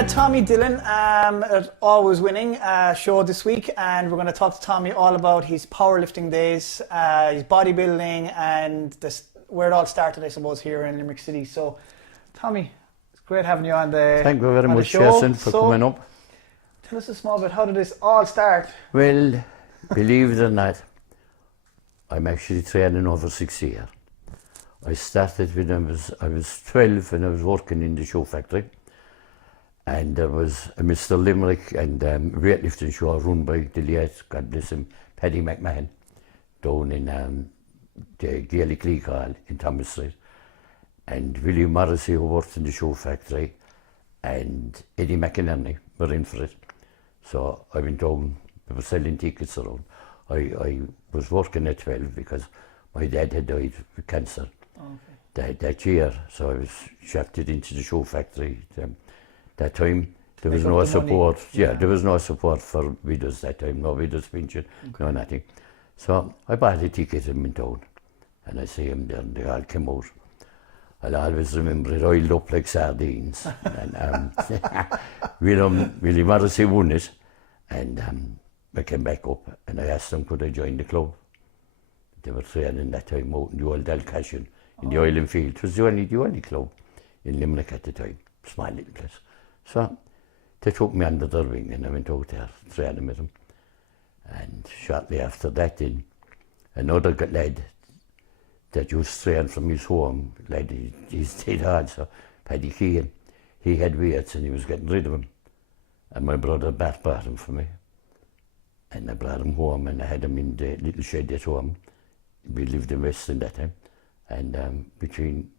Tommy Dillon at Always Winning show this week, and we're going to talk to Tommy all about his powerlifting days, his bodybuilding, and where it all started, I suppose, here in Limerick City. So, Tommy, it's great having you on the show. Thank you very much, Jason, for coming up. Tell us a small bit, how did this all start? Well, believe it or not, I'm actually training over 6 years. I started when I was 12 and I was working in the shoe factory. And there was a Mr. Limerick and weightlifting show run by the late, God bless him, Paddy McMahon, down in the Gaelic Clique Hall in Thomas Street. And William Morrissey, who worked in the shoe factory, and Eddie McInerney were in for it. So I went down, they were selling tickets around. I was working at 12 because my dad had died with cancer that year, so I was shafted into the shoe factory. That time there was no support. Yeah, there was no support for widows that time, no widows pension, no nothing. So I bought a ticket and went down, and I see them there, and they all came out. I'll always remember it oiled up like sardines. And Willie Morrissey won it, and I came back up, and I asked them could I join the club. They were training that time out in the old Dalcashion, in the oil and field. It was the only club in Limerick at the time, small little place. So they took me under their wing and I went out there training with them. And shortly after that, then another lad that used to train from his home, lad, he's dead hard, so Paddy Keane, he had weights and he was getting rid of them. And my brother Bart bought him for me. And I brought him home and I had him in the little shed at home. We lived in Weston that time. And between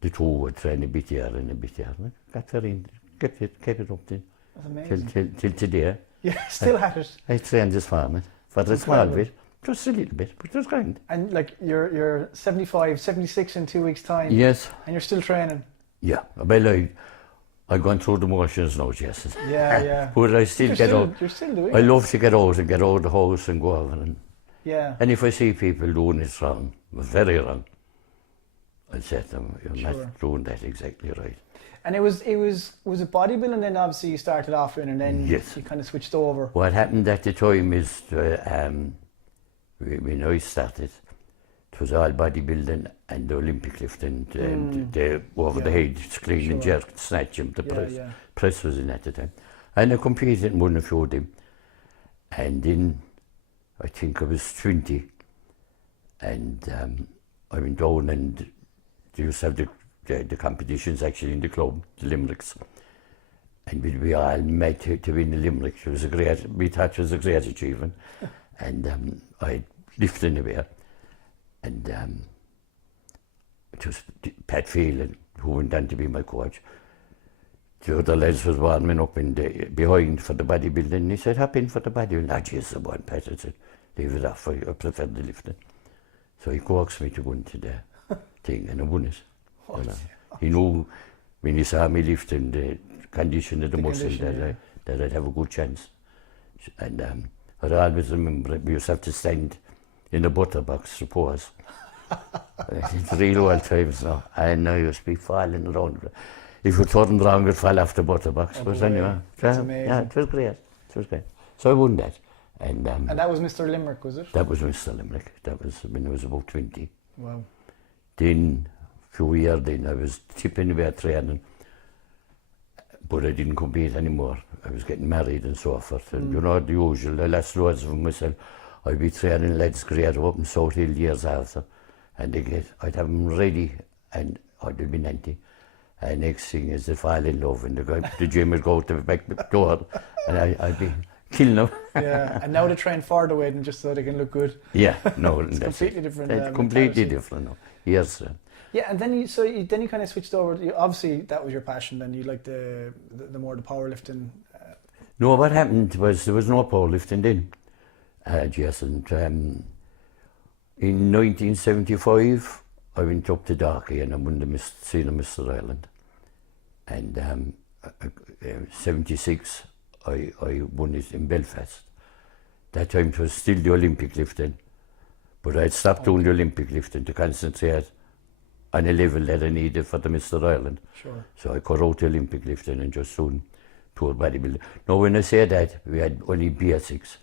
the two would train a bit here and a bit here. Got her in, kept it up then. That's amazing. Till today. Yeah, still at it. I trained this farm for a small bit, just a little bit, but it was grand. And like you're 75, 76 in 2 weeks' time. Yes. And you're still training. Yeah, well I've gone through the motions now, Jason. Yeah. But I still get out. You're still doing I it. love to get out and get out of the house and go over and. Yeah. And if I see people doing it wrong, very wrong, I'll say to them, you're not doing that exactly right. And was it bodybuilding then obviously you started off in and then you kind of switched over? What happened at the time is when I started, it was all bodybuilding and the Olympic lifting, the over the head, clean and jerk, snatch and the press was in at the time. And I competed and won a few of them. And then I think I was 20 and I went down and they used to have the competitions actually in the club, the Limericks. And we all met to win the Limerick. We thought it was a great achievement. And I lifted away. And it was Pat Phelan, who went on to be my coach. The other lads was warming up behind for the bodybuilding. And he said, hop in for the bodybuilding. Oh, geez, the one, Pat. I said, leave it off, I prefer the lifting. So he coaxed me to go into the thing, and I won it. He knew when he saw me lifting the condition of the muscle that I'd have a good chance. And I always remember we used to have to stand in the butter box to pause. It's real old times now. And I used to be falling around. If you turned wrong, you'd fall off the butter box. But anyway, that's amazing. Yeah, it was great. So I won that. And that was Mr. Limerick, was it? That was Mr. Limerick. That was when I was about 20. Wow. Then, a few years then, I was tipping away training, but I didn't compete anymore. I was getting married and so forth. And you know, the usual, I lost loads of myself. I'd be training lads great up in South Hill years after. And I'd have them ready and I'd be 90. And next thing is they fall in love and the gym would go out the back door and I'd be killing them. Yeah, and now they train further away than just so they can look good. Yeah, no, it's completely different. It's completely different now. Yes. Yeah, and then you kind of switched over. Obviously, that was your passion. Then you liked the more the powerlifting. No, what happened was there was no powerlifting then, Jason. In 1975, I went up to Darky and I won the Senior Mr. Ireland. And 76, I won it in Belfast. That time it was still the Olympic lifting, but I'd stopped doing the Olympic lifting to concentrate on a level that I needed for the Mr. Ireland. Sure. So I cut out the Olympic lifting and just soon toured bodybuilding. Now when I say that, we had only basics.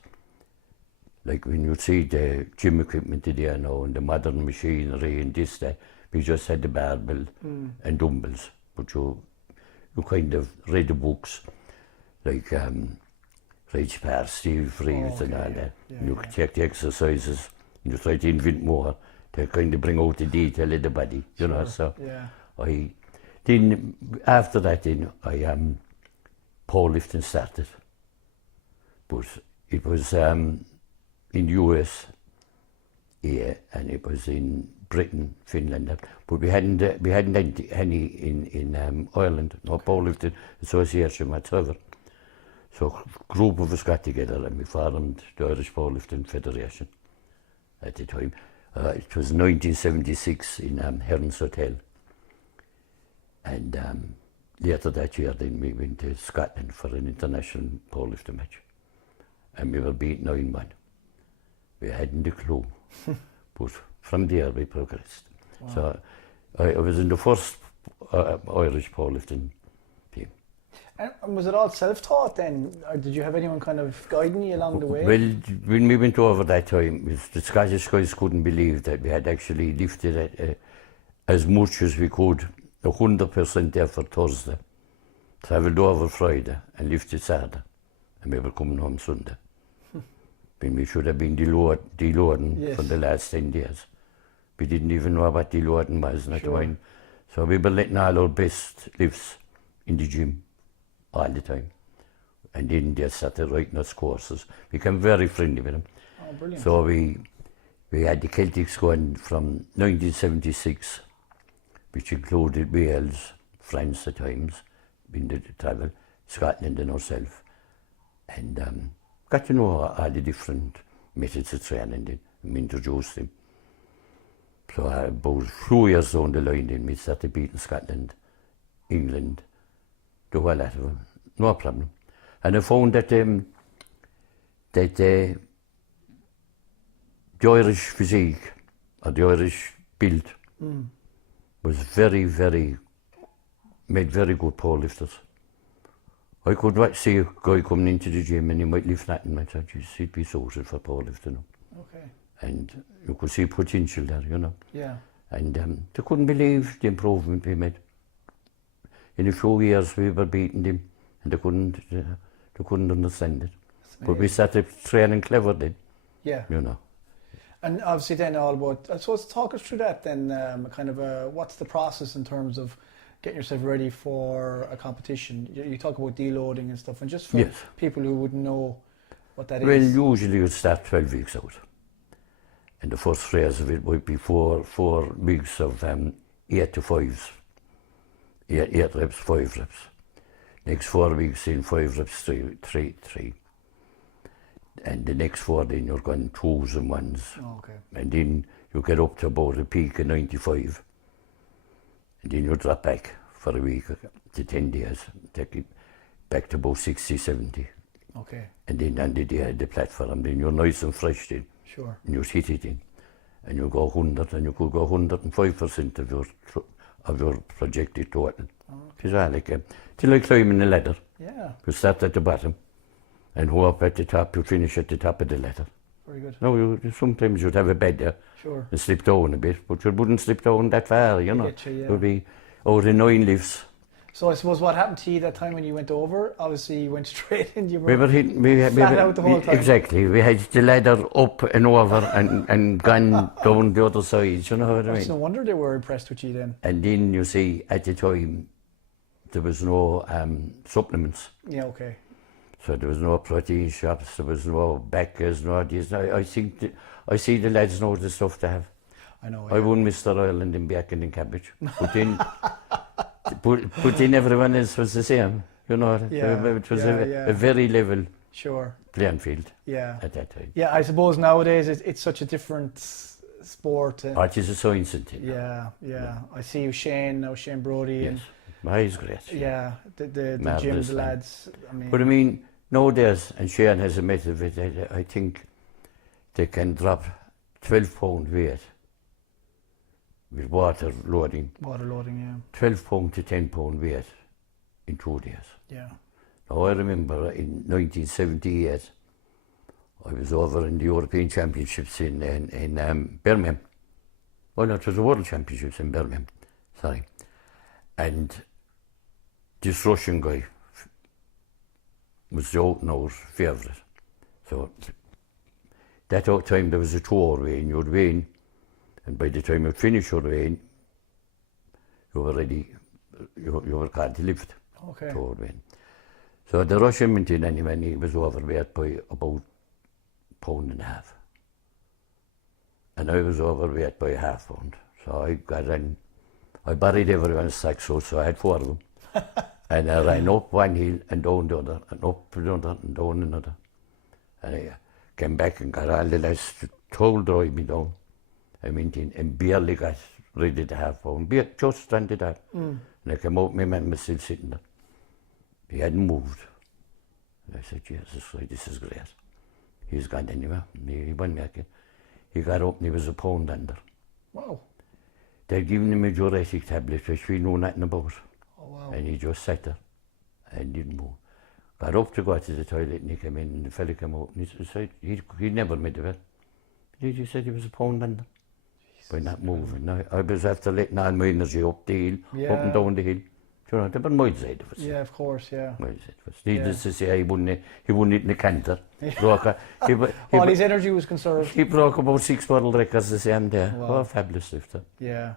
Like when you see the gym equipment today now and the modern machinery and this, that, we just had the barbell and dumbbells. But you kind of read the books, like Rich Parr, Steve Reeves and all that. Yeah, You could take the exercises and you try to invent more to kind of bring out the detail of the body, you know. So I then after that then powerlifting started. But it was in US and it was in Britain, Finland, but we hadn't any in Ireland, no powerlifting association whatsoever. So a group of us got together and we formed the Irish Powerlifting Federation at the time. It was 1976 in Heron's Hotel. And later that year then we went to Scotland for an international powerlifting match. And we were beat 9-1. We hadn't a clue. But from there we progressed. Wow. So I was in the first Irish powerlifting team. And was it all self-taught then? Or did you have anyone kind of guiding you along the way? Well, when we went over that time, the Scottish guys couldn't believe that we had actually lifted as much as we could, 100% effort Thursday, travelled over Friday and lifted Saturday, and we were coming home Sunday. When we should have been deloading for the last 10 days. We didn't even know what deloading was at the time. So we were letting all our best lifts in the gym all the time. And then they started writing us courses. We became very friendly with them. Oh, brilliant. So we had the Celtics going from 1976, which included Wales, France at times, been to travel, Scotland and ourselves. And got to know all the different methods of training and introduced them. So about 2 years down the line then we started beating Scotland, England, the whole lot of them, no problem. And I found that the Irish physique, or the Irish build, was made very good powerlifters. I could see a guy coming into the gym and he might lift nothing. I thought, geez, he'd be sorted for powerlifting. Okay. And you could see potential there, you know. Yeah. And they couldn't believe the improvement we made. In a few years we were beating them and they couldn't understand it. But we started training clever then. Yeah. You know. And obviously then all about, I suppose, talk us through that then, kind of what's the process in terms of getting yourself ready for a competition? You talk about deloading and stuff, and just for people who wouldn't know what that is. Well, usually you'd start 12 weeks out. And the first phase of it would be four weeks of 8 to 5s. 8 reps, 5 reps. Next 4 weeks in 5 reps, 3. And the next 4 then you're going 2s and 1s. Oh, okay. And then you get up to about a peak of 95. And then you drop back for a week to 10 days, take it back to about 60, 70. Okay. And then on the platform, then you're nice and fresh then. Sure. And you hit it in. And you go 100 and you could go 105% of your projected total. It's all like till like climbing a ladder. Yeah. You start at the bottom and go up at the top, you finish at the top of the ladder. Very good. No, sometimes you'd have a bed there. Sure. And slip down a bit, but you wouldn't slip down that far, you know. It would be over 9 lifts. So I suppose what happened to you that time when you went over, obviously you went straight in, you were flat out the whole time. Exactly, we had the ladder up and over and gone down the other side, you know what I mean? It's no wonder they were impressed with you then. And then you see, at the time, there was no supplements. Yeah, okay. So there was no protein shops, there was no backers, no this. I see the lads know the stuff to have. I know. I won Mr. Ireland in bacon and cabbage. But then everyone else was the same. You know, it was a very level playing field at that time. Yeah, I suppose nowadays it's such a different sport. It is a science and thing. Yeah. I see Shane Brody. Yes, he's great. Yeah, the gym, the lads. But I mean, nowadays, and Shane has a method of it, I think they can drop 12 pound weight with water loading. Water loading, yeah. 12 pound to 10 pound weight in 2 days. Yeah. Now I remember in 1978, I was over in the European Championships in Birmingham. Well, no, it was the World Championships in Birmingham, sorry. And this Russian guy was the open hour favourite. So that time there was a 2 hour weigh-in, you'd weigh in, and by the time you'd finish your weigh-in, you were ready, you were called to lift. Okay. 2 hour weigh-in. So the Russian went in anyway, and he was overweight by about £1.5 pounds. And I was overweight by ½ pound. So I got in, I buried everyone's sacks, so I had 4 of them. And I ran up one hill and down the other, and up another and down another. And I came back and got all the lads to drive me down. I went in and barely got rid of the ½ pound, just standing there. And I came out, my man was still sitting there. He hadn't moved. And I said, Jesus Christ, this is great. He's gone anywhere. He went back in. He got up and he was £1 under. Wow. They'd given him a diuretic tablet, which we knew nothing about. Oh, wow. And he just sat there and didn't move. Got up to go to the toilet and he came in and the fella came out and he said he'd never made of it. He said he was £1 under by not moving. I was after letting all my energy up the hill, up and down the hill. You know, they were miles ahead of us. Yeah, of course, yeah. Miles ahead of us. Needless to say, he wouldn't eat in a canter. All his energy was conserved. He broke about 6 world records the same day. Wow. Oh, fabulous lifter. Yeah.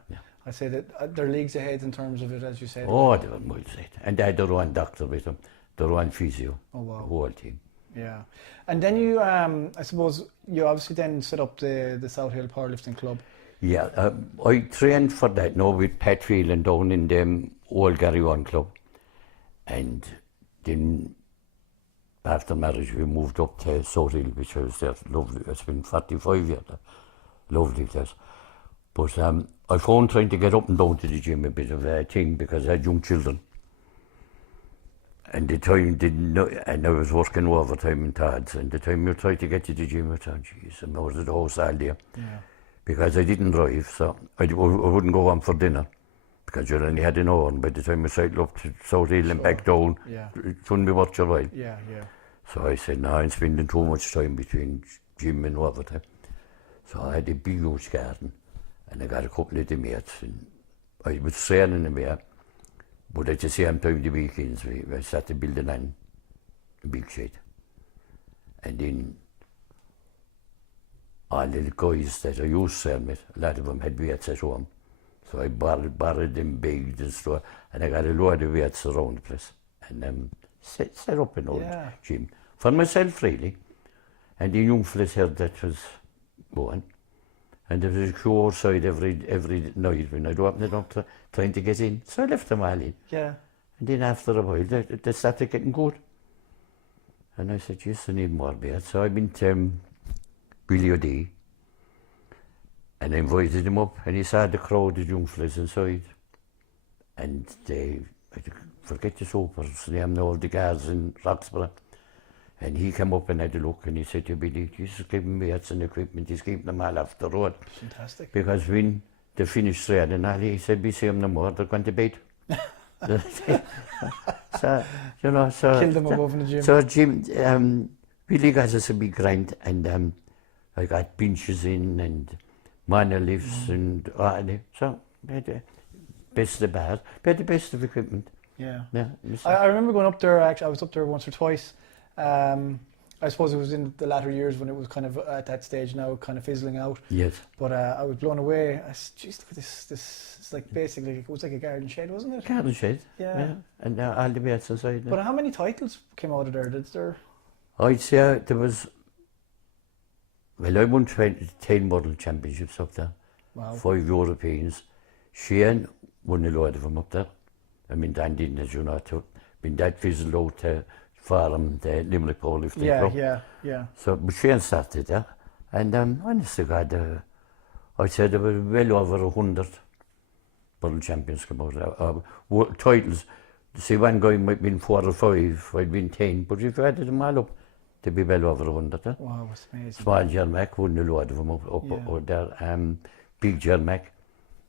I say that they're leagues ahead in terms of it, as you said. Oh, they were miles ahead. And they had their own doctor with them, their own physio, Oh, wow. the whole team. Yeah. And then you, I suppose, you obviously then set up the South Hill Powerlifting Club. Yeah, I trained for that now with Pat Phelan down in the old Gary One Club. And then after marriage we moved up to South Hill, which was there, lovely. It's been 45 years, lovely place. But I found trying to get up and down to the gym a bit of a thing because I had young children. And the time didn't know, and I was working overtime in Todd's, and the time you try to get to the gym, I thought, geez, I'm out of the house all day. Yeah. Because I didn't drive, so I wouldn't go home for dinner because you only had an hour, and by the time I cycled up to South Hill and back down, it wouldn't be worth your while. Yeah, yeah. So I said, no, I'm spending too much time between gym and overtime. So I had a big, huge garden, and I got a couple of the mates, and I was training them there, but at the same time, the weekends, we started building on a big shed. And then all the guys that I used to train with, a lot of them had weights at home. So I borrowed them, begged and stuff, and I got a load of weights around the place. And set up an old gym. For myself, really. And the young fellas heard that was going. And there was a queue outside every night when I'd open it up trying to get in. So I left them all in. Yeah. And then after a while, they started getting good. And I said, yes, I need more weights. So I went to Billy O'D, and I invited him up, and he saw the crowd of young fellas inside. And they, I forget the supers, they have all the guards in Roxborough. And he came up and had a look, and he said to Billy, he's giving weights and equipment, he's keeping them all off the road. Fantastic. Because when they finished training, he said, we see them no more, they're going to bed. So, you know, so... Kill them above in the gym. So Jim, Billy got us a big grind, and I got benches in and manual lifts and so we had the best of the bars, we had the best of equipment. Yeah. Yeah. I remember going up there, actually, I was up there once or twice. I suppose it was in the latter years when it was kind of at that stage now, kind of fizzling out. Yes. But I was blown away. I said, geez, look at this, it's like basically, it was like a garden shed, wasn't it? Garden shed. Yeah. And all the weights inside. But how many titles came out of there? Did there? I'd say there was, well, I won 10 World Championships up there. Wow. 5 Europeans. Shane won a lot of them up there. I mean, Dan didn't, as you know, when that fizzled out for the Limerick Powerlifting Club. Yeah. So, but Shane started there. And honestly, God, I'd say there were well over 100 World Champions come out. Titles, see, one guy might win 4 or 5, I'd win 10, but if you added them all up, they'd be well over 100. Wow, that's amazing. Small Jermac won a lot of them up there. Big Jermac,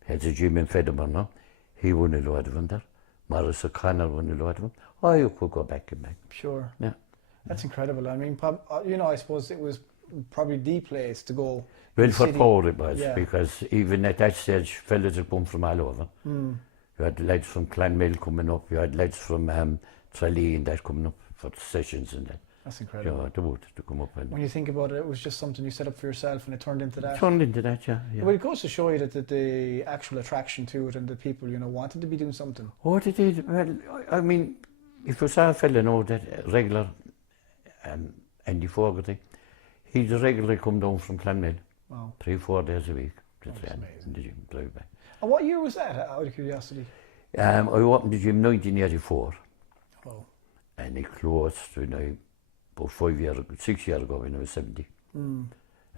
Has a gym in Fedderburn now. He won a lot of them there. Morris O'Connor won a lot of them. Oh, you could go back and back. Sure. Yeah. That's incredible. I mean, I suppose it was probably the place to go. Well, for power it was, Yeah. because even at that stage, fellas had come from all over. You had lads from Clonmel coming up, you had lads from Tralee and that coming up for sessions and that. That's incredible. Yeah, they would to come up. And When you think about it, it was just something you set up for yourself and it turned into that. turned into that, yeah. Well, it goes to show you that the actual attraction to it and the people, wanted to be doing something. Oh, they did. Well, I mean, if you saw a fella now that regular Andy Fogarty, he'd regularly come down from Clonmel. Wow. 3-4 days a week to That's train amazing. in the gym, drive back. And what year was that, out of curiosity? I opened the gym 1984, Oh. and it closed about 6 years ago when I was 70. And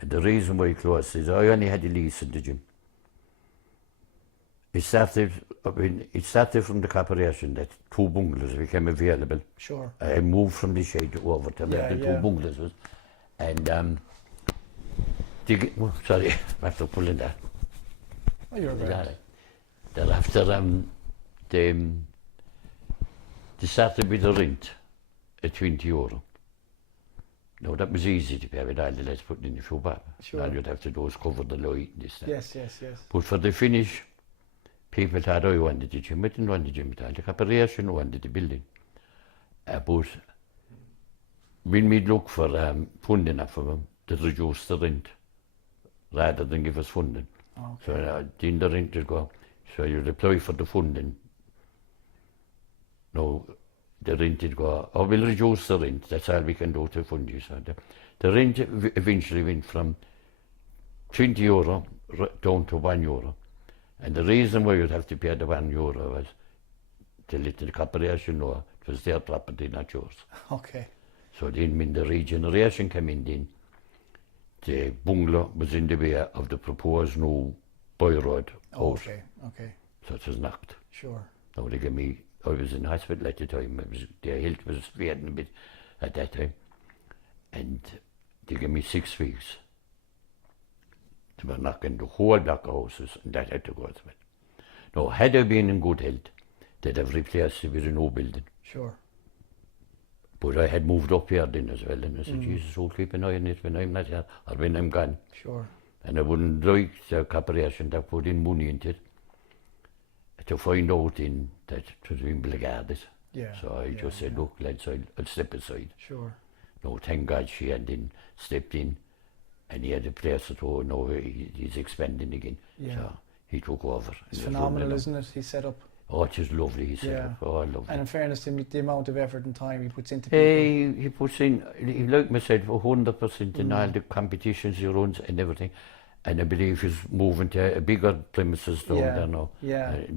the reason why it closed is I only had a lease in the gym. It started from the corporation that 2 bungalows became available. Sure. I moved from the shed over to where the 2 bungalows was, and sorry, after pulling that. Oh, you're right. Thereafter, they started with the rent at €20. Now that was easy to pay with all the lads putting in the shoe bar. Sure. All you'd have to do is cover the light and this. That. Yes. But for the finish, people thought I wanted the gym. I didn't want the gym at all. The corporation wanted the building. But when we'd look for funding for them, to reduce the rent rather than give us funding. Okay. So then the rent would go. So you'd apply for the funding. No, the rent would go, we'll reduce the rent. That's all we can do to fund you. So the rent eventually went from €20 down to €1. And the reason why you'd have to pay the €1 was to let the corporation know it was their property, not yours. Okay. So then when the regeneration came in, then the bungalow was in the way of the proposed new Boy Road house. Okay. So it was knocked. Sure. Now they gave me, I was in hospital at the time, their health was fading a bit at that time. And they gave me 6 weeks. They were knocking the whole block of houses, and that had to go as well. Now, had I been in good health, they'd have replaced it with a new building. Sure. But I had moved up here then as well, and I said, Jesus, we'll keep an eye on it when I'm not here, or when I'm gone. Sure. And I wouldn't like the corporation that put in money into it to find out in that it was being blackguarded. Yeah. So I just said, look, lads, I'll step aside. Sure. No, thank God she had then stepped in, and he had a place at home. Now he's expanding again. Yeah. So he took over. It's phenomenal, isn't it? He set up. Oh, it's just lovely, he set Yeah. up. Oh, lovely. And in fairness to him, the amount of effort and time he puts into people. He puts in, like myself, 100% in all the competitions he runs and everything. And I believe he's moving to a bigger premises down there now,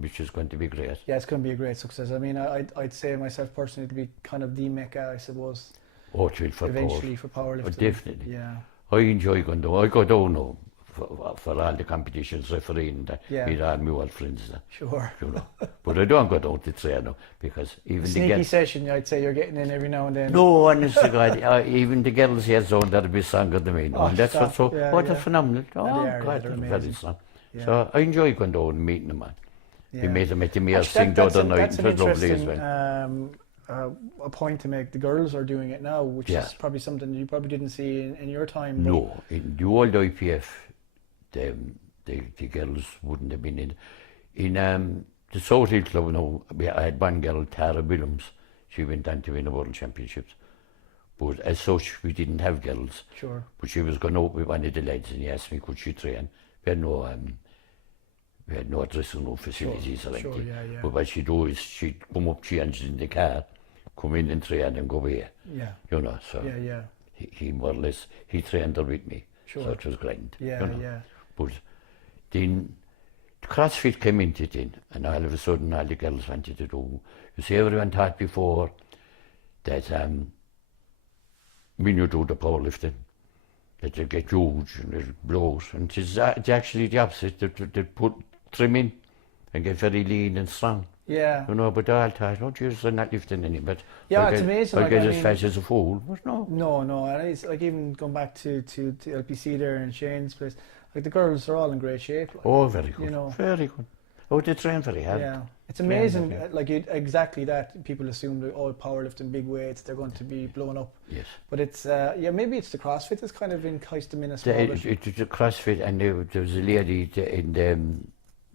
which is going to be great. Yeah, it's going to be a great success. I mean, I'd say myself personally, it'll be kind of the mecca, I suppose, Oh, it will for eventually for powerlifting. Oh, definitely. Yeah. I enjoy going down. I go down now for all the competitions, refereeing that with all my old friends there. Sure. You know. But I don't go down to train now because even Sneaky the girls. session, I'd say you're getting in every now and then. No, honestly, God, even the girls here down there will be stronger than me. Oh, And that's stop. what's so, Yeah, what yeah. a phenomenal. Oh, they are, God, they're they're very amazing. strong. Yeah. So I enjoy going down and meeting them, man. Yeah. We met them at the Mayor's Actually, thing the other night. that's It an was lovely as interesting well. a point to make. The girls are doing it now, which Yeah. is probably something you probably didn't see in your time. but- No, in the old IPF, the girls wouldn't have been in. In the South Hill Club now, I had one girl, Tara Williams. She went on to win the World Championships. But as such, we didn't have girls. Sure. But she was going out with one of the lads, and he asked me, could she train? We had no dressing room facilities or anything. Sure, yeah. But what she'd do is she'd come up, change in the car, come in and train and go away. Yeah. You know, so Yeah. he more or less, he trained her with me. Sure. So it was grand. Yeah, you know. yeah. But then CrossFit came into it in, and all of a sudden all the girls wanted to do. You see, everyone thought before that when you do the powerlifting, that you get huge and it blows. And it's actually the opposite. They put trim in and get very lean and strong. Yeah. You know, but I thought, oh, Jesus, I'm not lifting any. But Yeah, I it's get, amazing, I like, get I as mean- fat as a fool. But no. No, and it's like even going back to LPC there and Shane's place. Like the girls are all in great shape. Like, Oh, very good. You know. Very good. Oh, they train very hard. Yeah, it's amazing. Yeah. Like exactly that. People assume that powerlifting, big weights, they're going to be blown up. Yes. But it's maybe it's the CrossFit that's kind of enticed them in a small bit. It's a CrossFit, and there was a lady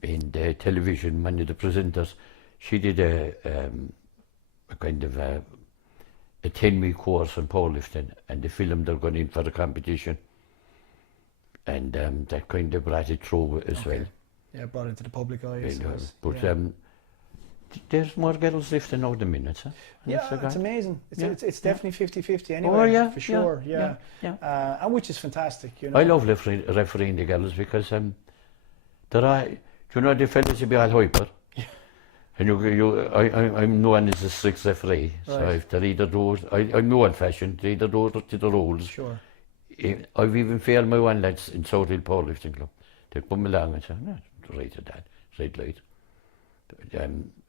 in the television, one of the presenters. She did a kind of a 10-week course on powerlifting, and they filmed her going in for the competition, and that kind of brought it through as well. Yeah, brought it to the public eye. I suppose. But yeah. There's more girls lifting now than minutes. Huh? Yeah, it's amazing. It's definitely 50-50 anyway. Oh, yeah, for sure. Yeah. And which is fantastic. You know. I love refereeing the girls because there are, you know, the fellas will be all hyper. And I'm known as a strict referee, right. So if they're either those, I'm old fashioned, either those to the rules. Sure. I've even failed my one lads in South Hill Powerlifting Club. They come along and say, no, right at that, red light.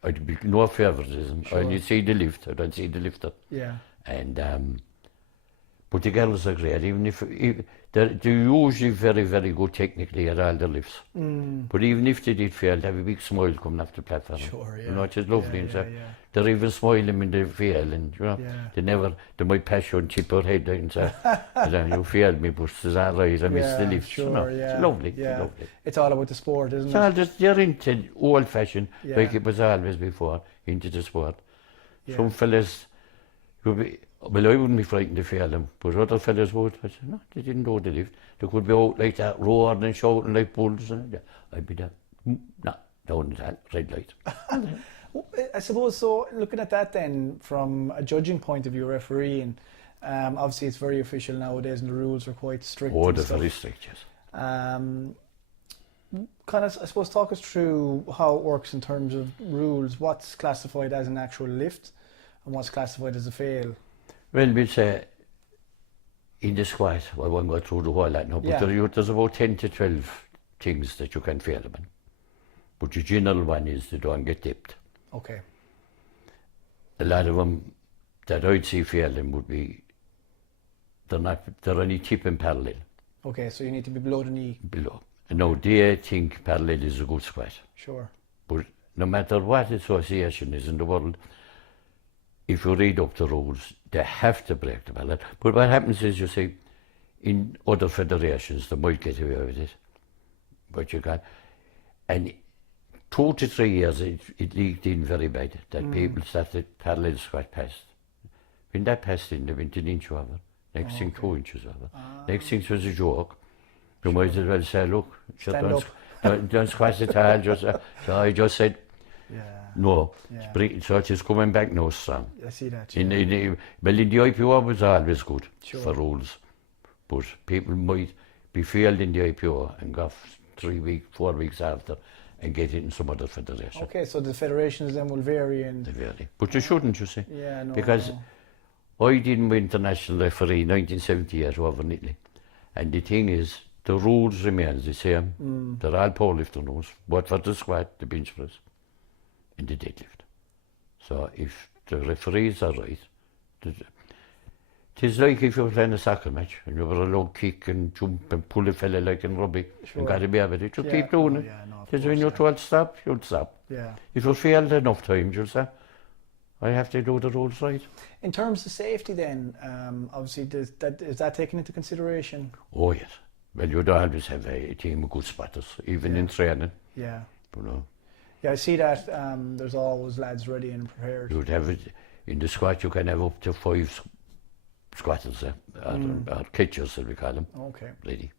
I'd be no favoritism. Sure. I only see the lift, I don't see the lifter. Yeah. And but the girls are great, even if they're usually very, very good technically at all the lifts. But even if they did fail, they have a big smile coming off the platform. Sure, yeah. You know, it's just lovely. And so they're even smiling when they fail, and you know, they might pass you and chip her head and say, you failed me, but it's all right, I missed the lift. Sure, you know, it's lovely. Yeah. It's lovely. It's all about the sport, isn't it? Just, they're into old fashioned, like it was always before, into the sport. Yeah. Some fellas, well, I wouldn't be frightened to fail them, but other fellas would. I said, no, they didn't know the lift. They could be out like that, roaring and shouting like bulls. And I'd be there, no, down that red light. I suppose so. Looking at that then, from a judging point of view, refereeing, obviously it's very official nowadays, and the rules are quite strict. Oh, they're very strict, yes. Kind of, I suppose, talk us through how it works in terms of rules. What's classified as an actual lift, and what's classified as a fail? Well, we'll say in the squat, I won't go through the whole lot now, but there's about 10 to 12 things that you can fail them in. But the general one is they don't get dipped. Okay. A lot of them that I'd see fail them would be, they're only tipping parallel. Okay, so you need to be below the knee. Below. No, they think parallel is a good squat. Sure. But no matter what association is in the world, if you read up the rules, they have to break the parallel. But what happens is, you see, in other federations, they might get away with it, but you can't. And 2 to 3 years, it leaked in very bad, that people started parallel squat past. When that passed in, they went an inch over. Next thing, 2 inches over. Next thing was a joke. You might as well say, look, don't squat at all. So I just said, no. So it's coming back now strong. I see that. In the IPO was always good for rules. But people might be failed in the IPO and go 3 weeks, 4 weeks after and get it in some other federation. Okay, so the federations then will vary. They vary. But you shouldn't, you see. Yeah, no. Because I didn't win international referee in 1978 over in Italy. And the thing is, the rules remain the same. They're all powerlifting rules, but for the squat, the bench press, and the deadlift. So if the referees are right, it's like if you were playing a soccer match and you were allowed to kick and jump and pull a fella like in rugby, and got to be able to keep doing it. Because when you're told stop, you'll stop. Yeah. If you failed enough times, you'll say, I have to do the rules right. In terms of safety then, obviously is that taken into consideration? Oh yes. Well, you'd always have a team of good spotters, even in training. Yeah. You know. Yeah, I see that there's always lads ready and prepared. You'd have it, in the squat you can have up to 5 squatters or catchers, as we call them, ready.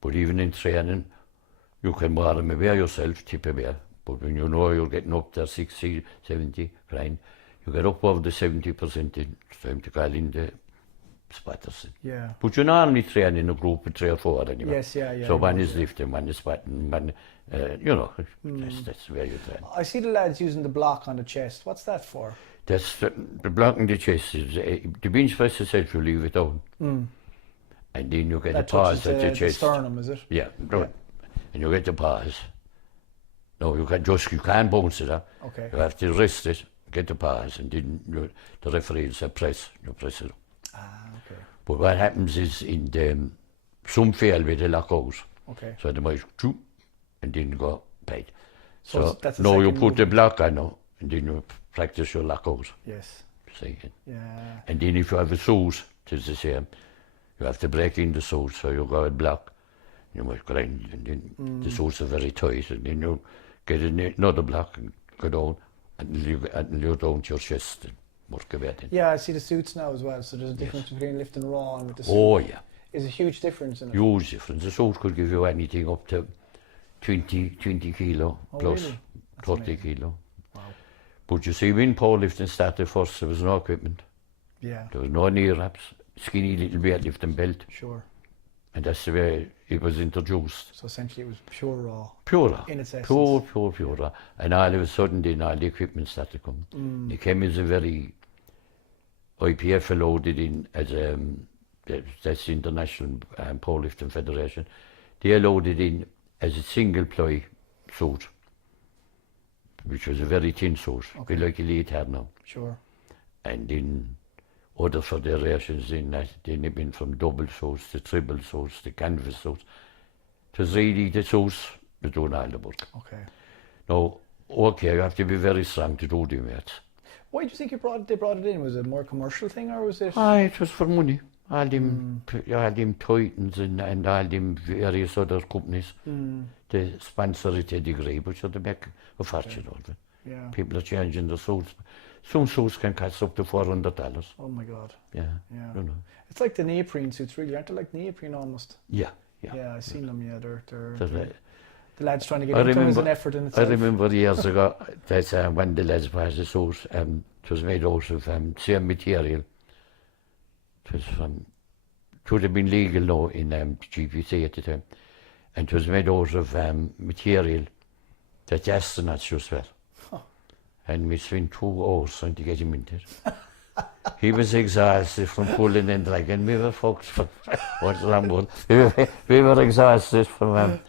But even in training, you can wear them away yourself, tip away. But when you know you're getting up to 60, 70, grind, you get up over the 70%, it's time to call in the spotters. Yeah. But you normally train in a group of 3 or 4 anyway. Yes, yeah. So one is lifting, one is spotting, one, you know, that's where you train. I see the lads using the block on the chest. What's that for? That's the block on the chest is, the bench press itself, you leave it down. And then you get a pause at the chest. The sternum, is it? Yeah, right. And you get the pause. No, you can't bounce it, huh? Okay. You have to rest it, get the pause, and then the referee will say press, you press it. Okay. But what happens is some fail with the lockout. Okay. So they might do and then go bad. So So that's the now you second put the movement. block on now, and then you practice your lockout. Yes. Second. Yeah. And then if you have a suit, it's the same. You have to break in the suit, so you go and block. You might grind, and then the suits are very tight, and then you get another block and go down until you're down to your chest and work a bit. Yeah, I see the suits now as well. So there's a difference between lifting raw and with the suit. Oh yeah, Is a huge difference in it. huge difference. The suit could give you anything up to 20 kilo Oh, plus really? That's 30 amazing. kilo. Wow. But you see, when powerlifting started first, there was no equipment. Yeah. There was no knee wraps, skinny little weightlifting belt, Sure. and that's the way it was introduced. So essentially, it was pure raw. Pure, In its essence. pure. And all of a sudden, then all the equipment started coming. It came as a very IPF allowed it in as that's the International Powerlifting Federation. They allowed it in as a single ply suit, which was a very thin suit, Okay. like elite had now. Sure. And then other federations in that, then they've been from double suits to triple suits to canvas suits. It was really the suits that doing all the work. Okay. Now, okay, you have to be very strong to do the weights. Why do you think they brought it in? Was it a more commercial thing, or was it? It was for money. All them Titans and all them various other companies, they sponsor it to a degree, but so they make a fortune out of it. Yeah. People are changing the suits. Some suits can cost up to $400. Oh my God. Yeah, Yeah. you know. It's like the neoprene suits, really, aren't they? Like neoprene almost. Yeah. Yeah, I've seen them. Yeah, they're There's a- the lads trying to get I into them is an remember- effort in I itself. remember years ago that when the lads bought the suit, it was made out of same material. It was it would have been legal now in GPC at the time, and it was made out of material that the astronauts used to wear. And we spent 2 hours trying to get him into it. He was exhausted from pulling and dragging. We were folks, what's the wrong word? We were exhausted from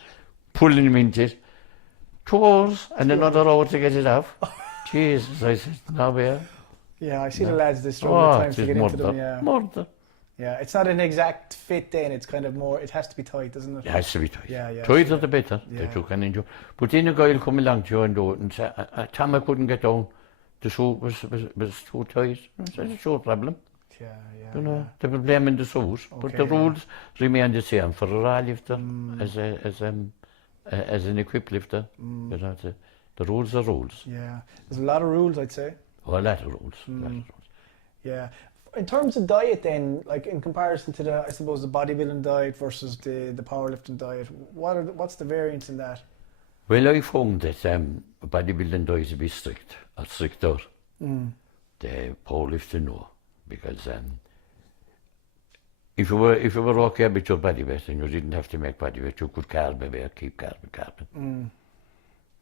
pulling him into it. 2 hours and another hour to get it off. Jesus, I said, no, yeah. Yeah, I see the lads, they struggle at times to get into them. Yeah. Murder. Yeah, it's not an exact fit then, it's kind of more, it has to be tight, doesn't it? It has to be tight. Yeah, yeah, Tighter sure. the better, Yeah. that you can enjoy. But then a guy will come along to you and do it and say, Tom, I couldn't get down. The suit was too tight. I said, it's your problem. Yeah, yeah. You know, they will blame in the suit. But Okay, the yeah. rules remain the same for a raw lifter as an equipped lifter. You know, the rules are rules. Yeah, there's a lot of rules, I'd say. Oh, a lot of rules. A lot of rules. Yeah. In terms of diet then, like in comparison to the, I suppose, the bodybuilding diet versus the powerlifting diet, what's the variance in that? Well, I found that bodybuilding diet is a bit strict, or stricter. The powerlifting, no. Because if you were okay with your body weight and you didn't have to make body weight, you could carb away, keep carbon.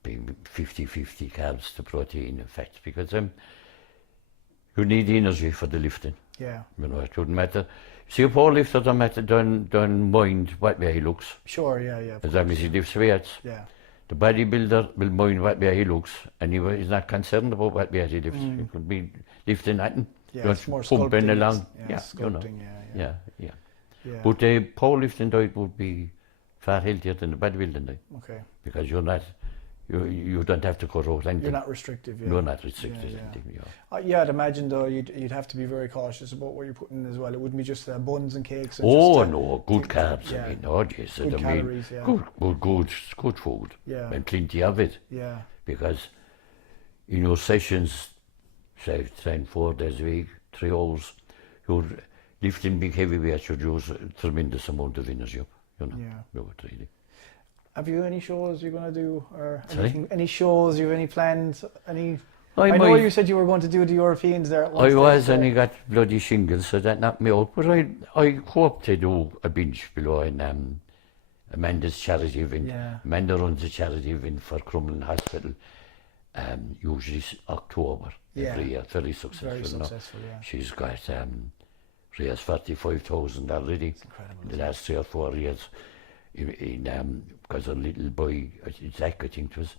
Being 50-50 carbs to protein and fat, because you need energy for the lifting. Yeah. You know, it wouldn't matter. See, a powerlifter don't mind what way he looks, Sure, yeah. as long as he lifts weights. Yeah. The bodybuilder will mind what way he looks, and he's not concerned about what way he lifts. He could be lifting nothing, Yeah, just it's more pumping sculpting. along. Yeah, you know. sculpting, Yeah. Yeah. But the powerlifting diet would be far healthier than the bodybuilding diet, Okay. because you're not, you don't have to cut out anything. You're not restrictive, yeah. You're not restricted Yeah. anything. Yeah, I'd imagine though you'd have to be very cautious about what you're putting in as well. It wouldn't be just buns and cakes. And Oh just, no, good things carbs. yeah. I mean, oh jeez, Good I mean, calories, yeah. good food, Yeah. and plenty of it. Yeah. Because in your sessions, say train 4 days a week, 3 hours, you're lifting big heavy weights. You use a tremendous amount of energy up. You know, Yeah. you would really. Have you any shows you're going to do, or Sorry? any shows? You have any plans? Any? I I know might- you said you were going to do the Europeans there. At one I stage, was, so- and I got bloody shingles, so that knocked me out. But I hope to do a binge below in Amanda's charity event. Yeah. Amanda runs a charity event for Crumlin Hospital, usually October every Yeah. year. Very successful. Very now. successful, yeah. She's got raised 45,000 already incredible, in the last 3 or 4 years. Because her little boy, Zach, I think it was,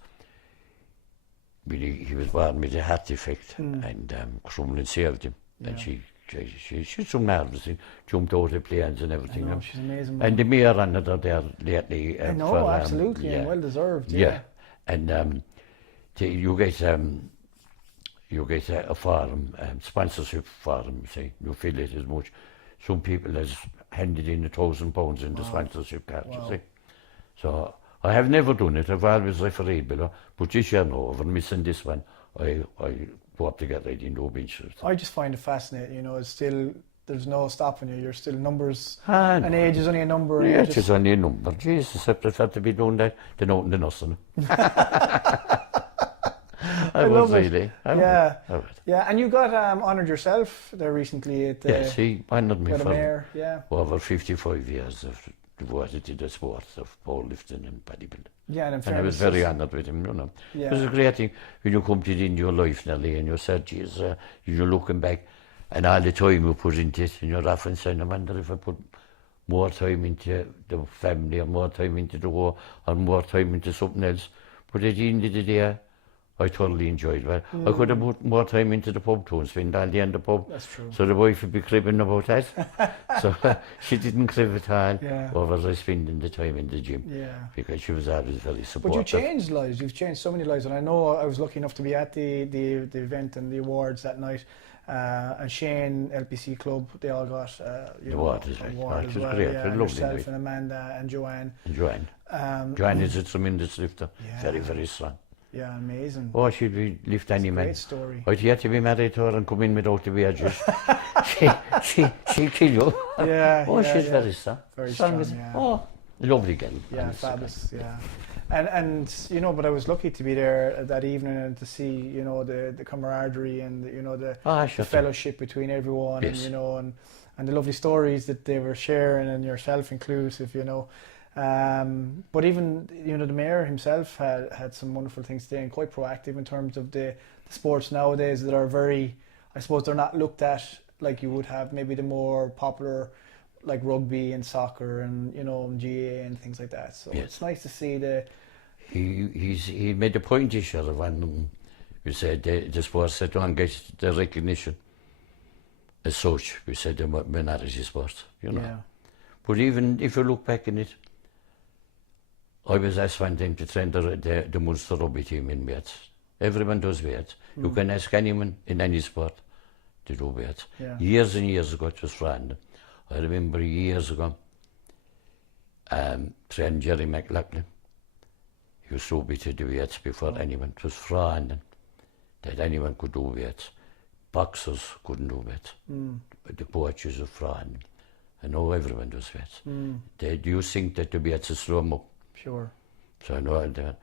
he was born with a heart defect, and Crumlin saved him, and she she's so marvellous. She jumped out of planes and everything. I know, she's amazing. And the mayor under there lately. I know, absolutely, and well deserved. Yeah. And you get a forum, sponsorship forum. Say you feel it as much. Some people has handed in £1,000 in the sponsorship card. You see, so. I have never done it. I've always refereed below. But this year, no, over missing this one, I go up to get ready in the bench. I just find it fascinating. You know, it's still, there's no stopping you. You're still numbers. And age is only a number. Yeah, age is only a number. Jesus, I prefer to be doing that than out in the nursing. I love would it. really. Yeah. And you got honoured yourself there recently at the. Yes, he honoured me by the for mayor. over 55 years of devoted to the sport of powerlifting and bodybuilding. Yeah, and I was very honoured with him, you know. Yeah. It was a great thing when you come to the end of your life nearly and you said, geez, you're looking back and all the time you put into it and you're often saying, I wonder if I put more time into the family or more time into the war or more time into something else. But at the end of the day, I thoroughly enjoyed it. I could have put more time into the pub too and spend all day in the pub. That's true. So the wife would be cribbing about that. So she didn't crib at all over spending the time in the gym. Yeah. Because she was always very supportive. But you changed lives. You've changed so many lives. And I know I was lucky enough to be at the event and the awards that night. And Shane, LPC Club, they all got the award as well. It was great. Yeah, lovely yourself night. and Amanda and Joanne. Joanne is a tremendous lifter. Yeah. Very, very strong. Yeah, amazing. Oh, she'd be lift any man. Great story. I'd yet to be married to her and come in without the wages. she'll kill you. Yeah. Oh, she's very strong. Very strong, yeah. Oh, lovely girl. Yeah, fabulous, yeah. And you know, but I was lucky to be there that evening and to see, you know, the camaraderie and, you know, the fellowship between everyone. Yes. And, you know, and the lovely stories that they were sharing, and yourself inclusive, you know. But even, you know, the mayor himself had some wonderful things today and quite proactive in terms of the sports nowadays that are very, I suppose they're not looked at like you would have maybe the more popular, like rugby and soccer and, you know, GA and things like that. So it's nice to see he made a point this year of when we said the sports that don't get the recognition as such. We said the minority sports, you know. Yeah. But even if you look back in it, I was asked one time to train the Munster rugby team in weights. Everyone does weights. You can ask anyone in any sport to do weights. Yeah. Years and years ago it was frowned. I remember years ago, trained Jerry McLaughlin. He used to be to do weights before anyone. It was frowned that anyone could do weights. Boxers couldn't do weights. The coaches were frowned. I know everyone does weights. They do think that the weights is slow up. Sure. So I know that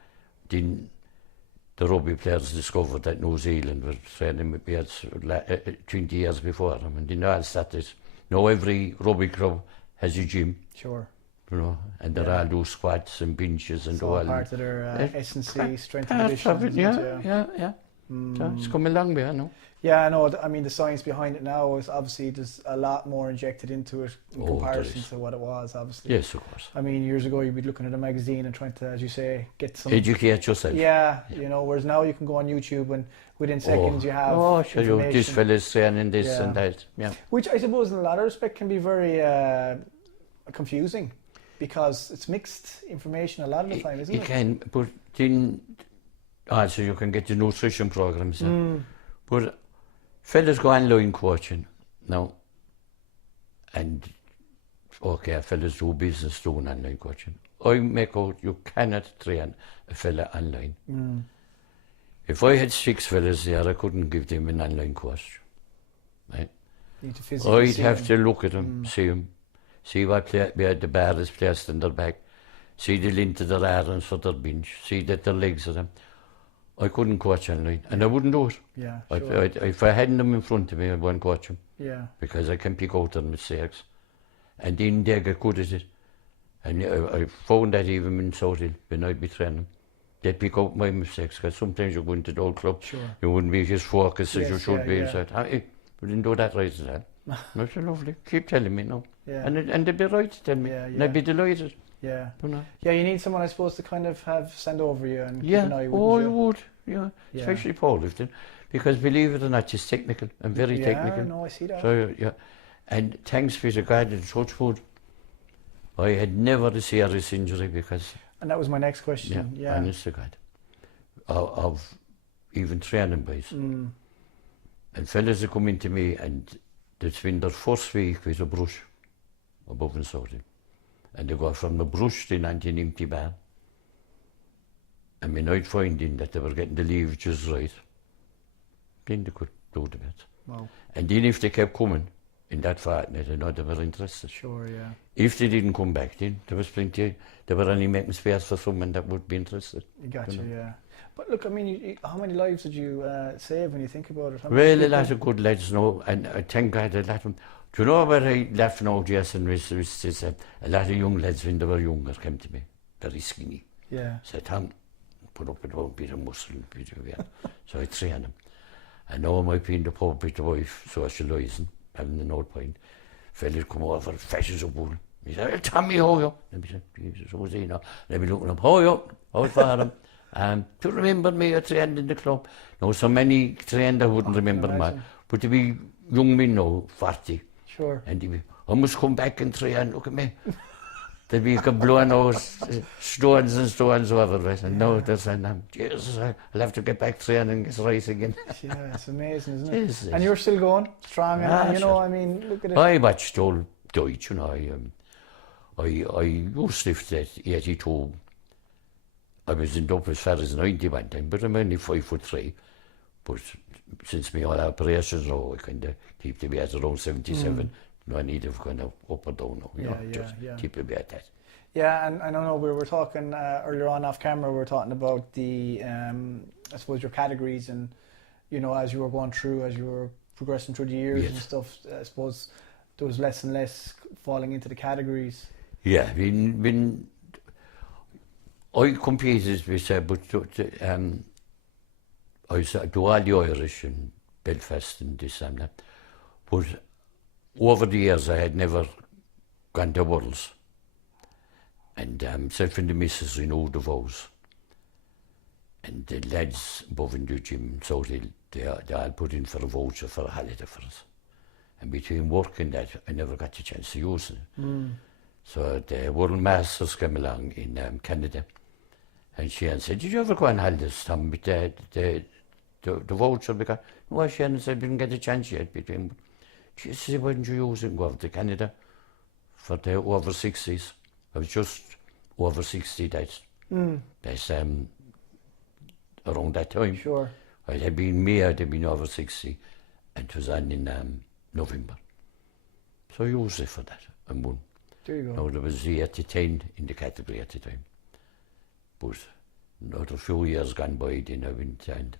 the rugby players discovered that New Zealand were training with weights 20 years before them, and they know all started. Now every rugby club has a gym. Sure. You know, and they all do squats and benches and all part of their S&C, strength and conditioning. Yeah. So it's come a long way, I know. Yeah, I know. I mean, the science behind it now is obviously there's a lot more injected into it in comparison to what it was, obviously. Yes, of course. I mean, years ago you'd be looking at a magazine and trying to, as you say, get some... Educate yourself. Yeah, you know, whereas now you can go on YouTube and within seconds you have information. This fella's saying this and that. Yeah. Which I suppose in a lot of respect can be very confusing because it's mixed information a lot of the time, isn't it? It can, but then also you can get the nutrition programs. But fellas go online coaching now, and fellas do business doing online coaching. I make out you cannot train a fella online. If I had 6 fellas there, I couldn't give them an online course. Right? I'd have to look at them, see them, see where the bar is placed in their back, see the length of their arms for their bench, see that their legs are them. I couldn't coach online, and I wouldn't do it. Yeah, sure. If I hadn't them in front of me, I wouldn't coach them. Yeah. Because I can pick out their mistakes. And then they get good at it. And I found that even in South Hill, when I'd be training, they'd pick out my mistakes, because sometimes you go into the old club, you wouldn't be as focused as you should be. So we didn't do that right as that. That's so lovely. Keep telling me now. Yeah. And they'd be right to tell me. And I'd be delighted. Yeah. You know? Yeah, you need someone, I suppose, to kind of have send over you and keep an eye. You would. Yeah. Especially powerlifting. because believe it or not, she's technical and very technical. Yeah, no, I see that. So, yeah. And thanks be to God and touch wood, I had never a serious injury because... And that was my next question, yeah. Honest to God. Of even training wise. And fellas that come into me and it's been their first week with a brush above and sorting. And they go from the brush to an empty bar. And me not finding that they were getting the leave just right. Then they could do the bit. Wow. And then if they kept coming in that fortnight, I know they were interested. Sure, yeah. If they didn't come back, then there was plenty. They were only making space for someone that would be interested. Gotcha, yeah. But look, I mean, how many lives did you save when you think about it? Well, a lot of good lads now, and I thank God a lot of them. Do you know what I left now, Jason, was a lot of young lads when they were younger came to me, very skinny. Yeah. Said, Tom, put up a bit of muscle, so I train them. And now I might be in the pub with the wife, socialising, having an old pint. Fellas come over, fashions up bull. He said, hey, Tommy, how are you? And I said, Jesus, who's he now? And I'd be looking up, how are you? How's for him? To remember me, I trained in the club. Now, so many trained I wouldn't remember me. But to be young men now, 40. Sure. And he'd be, I must come back and train, look at me. They'd be blowing out stones and stones over it. And now they're saying, Jesus, I'll have to get back training and get right again. Yeah, it's amazing, isn't it? Yes, and you're still going strong, and you know, I mean, look at it. I watched all Deutsch, you know. I used to lift at 82. I was in up as far as 90 one time, but I'm only 5'3". But since me all operations now, I kind of keep the weight around 77. No need of kind of up or down now, you know, just keep it at that. Yeah, and I don't know, we were talking earlier on off camera, we were talking about the, I suppose, your categories and, you know, as you were going through, as you were progressing through the years and stuff, I suppose there was less and less falling into the categories. Yeah, when I competed with, but I do all the Irish and Belfast and this and that, but over the years I had never gone to Worlds. And myself and the missus renewed the vows. And the lads above in the gym, so they all put in for a voucher for a holiday for us. And between work and that, I never got the chance to use it. So the World Masters came along in Canada. And she said, did you ever go on holidays, Tom, with the voucher? Because, no, she said, I didn't get a chance yet between. She said, why didn't you use it and go over to Canada for the over 60s? I was just over 60 days. That's around that time. Sure. I'd have been over 60, and it was on in November. So I used it for that and won. There you go. Now there was 8 to 10 in the category at the time. But another few years gone by, then I went and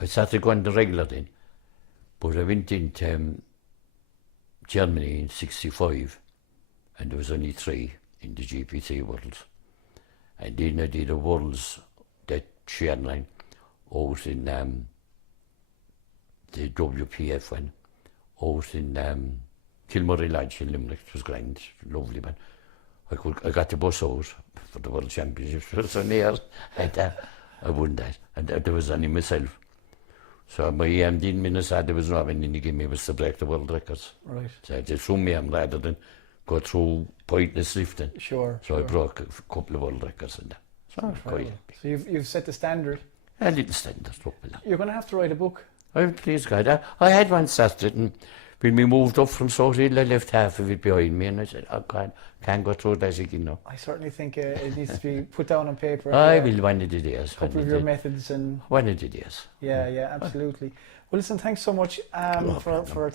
I started going the regular then. But I went into Germany in 65, and there was only 3 in the GPT Worlds. And then I did a Worlds, that shared line, out in the WPF one, out in Kilmurray Lodge in Limerick. It was grand, lovely man. I got the bus out for the World Championships. It was so near, and I won that. And there was only myself. So my didn't mean there was no one in the game, was to break the world records. Right. So I did some rather than go through pointless lifting. Sure. So I broke a couple of world records and that. So quite. So you've set the standard. I didn't stand there. You're going to have to write a book. I'm pleased, God. I had one started, and when we moved up from South Hill, I left half of it behind me, and I said, oh God, can't go through that again now. I certainly think it needs to be put down on paper. I will one of the days. A couple of your methods and... One of the days. Yeah, absolutely. Well, listen, thanks so much for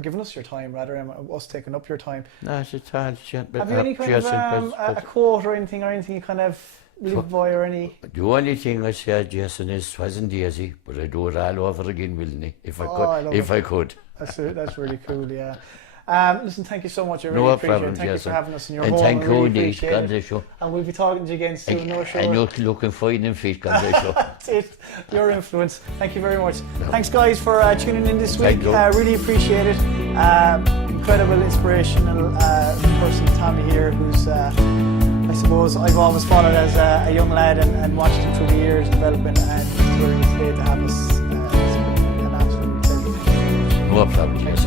giving us your time, rather than us taking up your time. No, it's a Have you any kind of a quote or anything you kind of live by or any? The only thing I said, Jason, is it wasn't easy, but I'd do it all over again, willingly, if I could. That's really cool, yeah. Listen, thank you so much. I really no appreciate problem, it. Thank Jason. you for having us in your and home. Thank you, really God bless you. And we'll be talking to you again soon, no sure. And you're looking fine and fit, God bless you. That's it. Your influence. Thank you very much. No. Thanks, guys, for tuning in this week. Really appreciate it. Incredible, inspirational person, Tommy here, who's, I suppose, I've always followed as a young lad and watched him through the years developing. And whenever you stay to have us. It's been an absolute pleasure. No problem, yes.